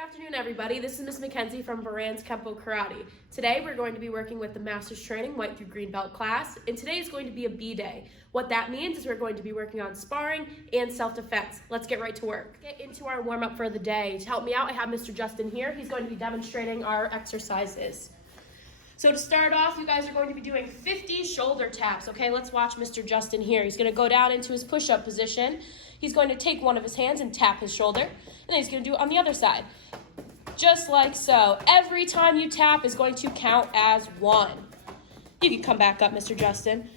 Afternoon, everybody. This is Miss Mackenzie from Baran's Kempo Karate. Today, we're going to be working with the Master's Training White through Green Belt class, and today is going to be a B day. What that means is we're going to be working on sparring and self-defense. Let's get right to work. Get into our warm-up for the day. To help me out, I have Mr. Justin here. He's going to be demonstrating our exercises. So to start off, you guys are going to be doing 50 shoulder taps. Okay, let's watch Mr. Justin here. He's going to go down into his push-up position. He's going to take one of his hands and tap his shoulder, and then he's going to do it on the other side. Just like so. Every time you tap is going to count as one. You can come back up, Mr. Justin.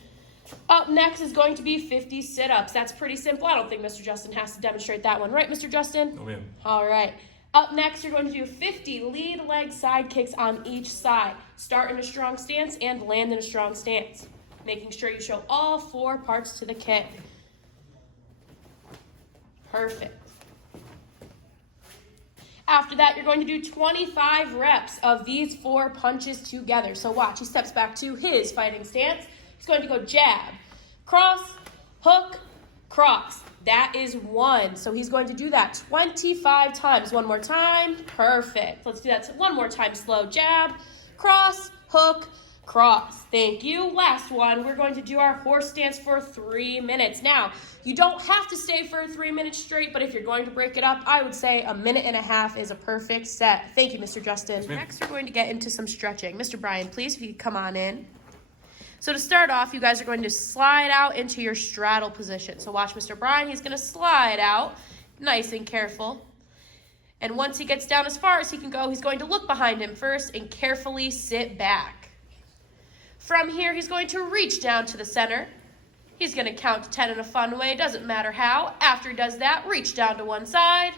Up next is going to be 50 sit-ups. That's pretty simple. I don't think Mr. Justin has to demonstrate that one. Right, Mr. Justin? No, ma'am. All right. Up next, you're going to do 50 lead leg side kicks on each side. Start in a strong stance and land in a strong stance. Making sure you show all four parts to the kick. Perfect. After that, you're going to do 25 reps of these four punches together. So watch, he steps back to his fighting stance. He's going to go jab, cross, hook, cross. That is one. So he's going to do that 25 times. One more time. Perfect. Let's do that one more time. Slow. Jab, cross, hook, cross. Thank you. Last one. We're going to do our horse stance for 3 minutes. Now, you don't have to stay for 3 minutes straight, but if you're going to break it up, I would say 1.5 minutes is a perfect set. Thank you, Mr. Justin. Next, we're going to get into some stretching. Mr. Brian, please, if you could come on in. So to start off, you guys are going to slide out into your straddle position. So watch Mr. Brian. He's going to slide out, nice and careful. And once he gets down as far as he can go, he's going to look behind him first and carefully sit back. From here, he's going to reach down to the center. He's going to count to 10 in a fun way, doesn't matter how. After he does that, reach down to one side,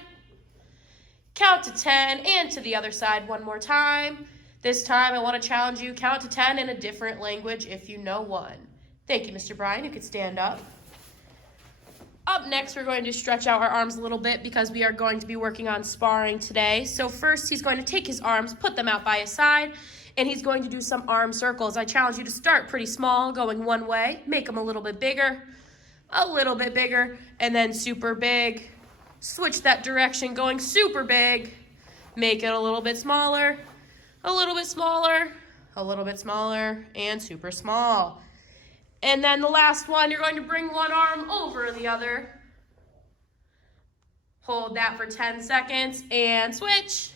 count to 10, and to the other side one more time. This time, I want to challenge you, count to 10 in a different language if you know one. Thank you, Mr. Brian. You could stand up. Up next, we're going to stretch out our arms a little bit because we are going to be working on sparring today. So first, he's going to take his arms, put them out by his side, and he's going to do some arm circles. I challenge you to start pretty small, going one way, make them a little bit bigger, and then super big. Switch that direction, going super big, make it a little bit smaller, a little bit smaller, a little bit smaller, and super small. And then the last one, you're going to bring one arm over the other. Hold that for 10 seconds and switch.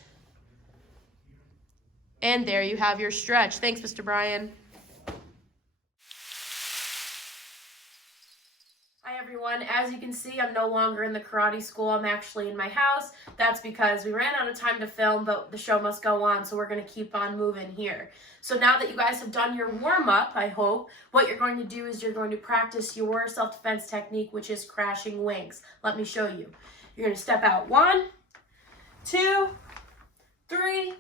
And there you have your stretch. Thanks, Mr. Brian. Hi everyone, as you can see, I'm no longer in the karate school. I'm actually in my house. That's because we ran out of time to film, but the show must go on, so we're going to keep on moving here. So now that you guys have done your warm-up, I hope, what you're going to do is you're going to practice your self-defense technique, which is crashing wings. Let me show you. You're going to step out 1, 2, 3,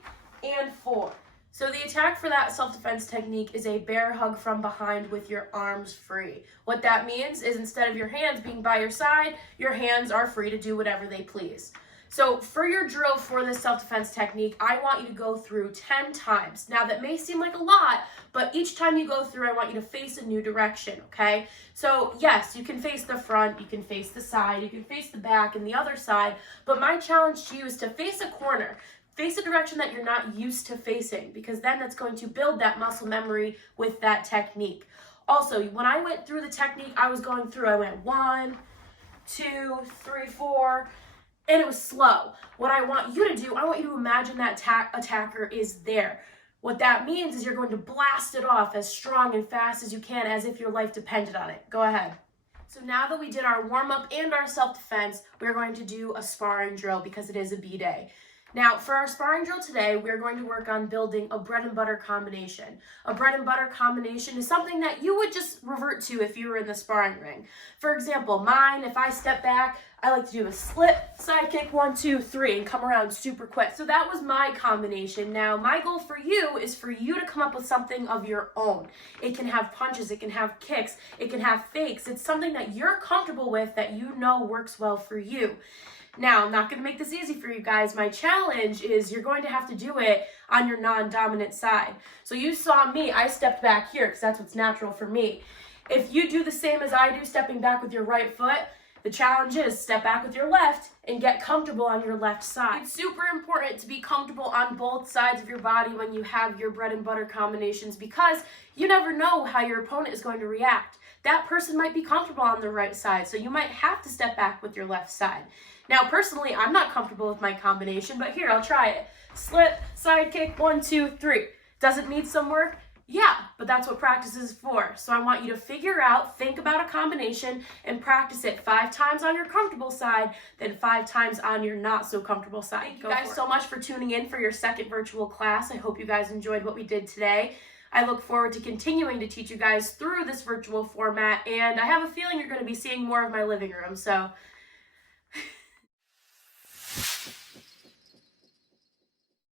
and 4. So the attack for that self-defense technique is a bear hug from behind with your arms free. What that means is instead of your hands being by your side, your hands are free to do whatever they please. So for your drill for this self-defense technique, I want you to go through 10 times. Now that may seem like a lot, but each time you go through, I want you to face a new direction, okay? So yes, you can face the front, you can face the side, you can face the back and the other side, but my challenge to you is to face a corner. Face a direction that you're not used to facing, because then that's going to build that muscle memory with that technique. Also, when I went through the technique, I went 1, 2, 3, 4, and it was slow. What I want you to do, I want you to imagine that attacker is there. What that means is you're going to blast it off as strong and fast as you can, as if your life depended on it. Go ahead. So now that we did our warm-up and our self-defense, we're going to do a sparring drill because it is a B day. Now, for our sparring drill today, we're going to work on building a bread and butter combination. A bread and butter combination is something that you would just revert to if you were in the sparring ring. For example, mine, if I step back, I like to do a slip, side kick, 1, 2, 3, and come around super quick. So that was my combination. Now, my goal for you is for you to come up with something of your own. It can have punches, it can have kicks, it can have fakes. It's something that you're comfortable with that you know works well for you. Now, I'm not going to make this easy for you guys. My challenge is you're going to have to do it on your non-dominant side. So you saw me, I stepped back here because that's what's natural for me. If you do the same as I do, stepping back with your right foot, the challenge is step back with your left and get comfortable on your left side. It's super important to be comfortable on both sides of your body when you have your bread and butter combinations, because you never know how your opponent is going to react. That person might be comfortable on the right side, so you might have to step back with your left side. Now, personally, I'm not comfortable with my combination, but here, I'll try it. Slip, side kick, 1, 2, 3. Does it need some work? Yeah, but that's what practice is for. So I want you to figure out, think about a combination, and practice it 5 times on your comfortable side, then 5 times on your not so comfortable side. Thank you guys so much for tuning in for your second virtual class. I hope you guys enjoyed what we did today. I look forward to continuing to teach you guys through this virtual format, and I have a feeling you're going to be seeing more of my living room. So